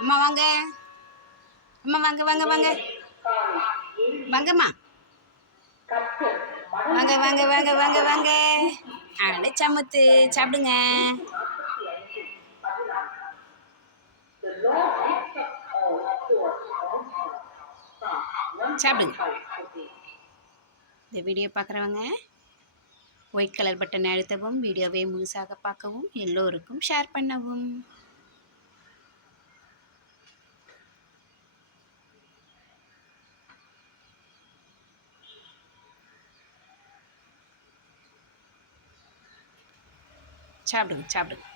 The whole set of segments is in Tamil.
அம்மா வாங்க. அம்மா வாங்க வாங்க வாங்க. வாங்கம்மா. வாங்க வாங்க வாங்க வாங்க வாங்க. அட சமத்து சாப்பிடுங்க. சாப்பிடுங்க. இந்த வீடியோ பார்க்குறவங்க ஒயிட் கலர் பட்டன் அழுத்தவும் வீடியோவை முழுசாக பார்க்கவும் எல்லோருக்கும் ஷேர் பண்ணவும். சாப்பிடுங்க சாப்பிடுங்க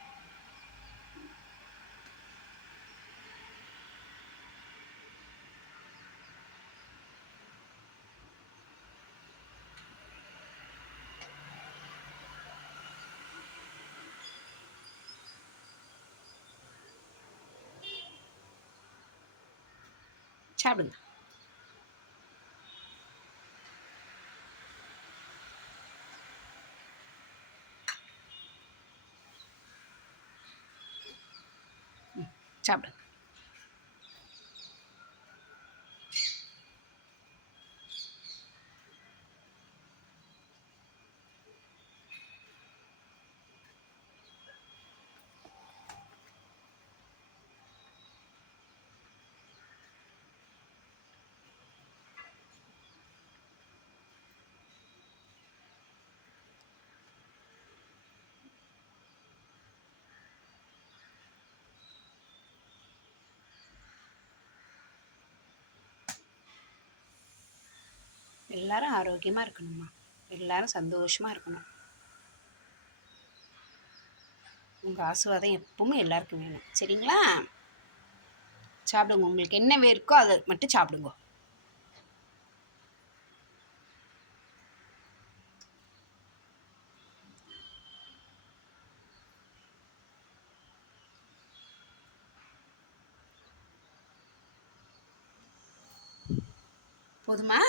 சாப்பிடுங்க chao. எல்லாரும் ஆரோக்கியமாக இருக்கணும்மா. எல்லாரும் சந்தோஷமாக இருக்கணும். உங்கள் ஆசீர்வாதம் எப்பவுமே எல்லாருக்கும் வேணும். சரிங்களா? சாப்பிடுங்க. உங்களுக்கு என்ன வேர்க்கோ அதை மட்டும் சாப்பிடுங்க. போதுமா?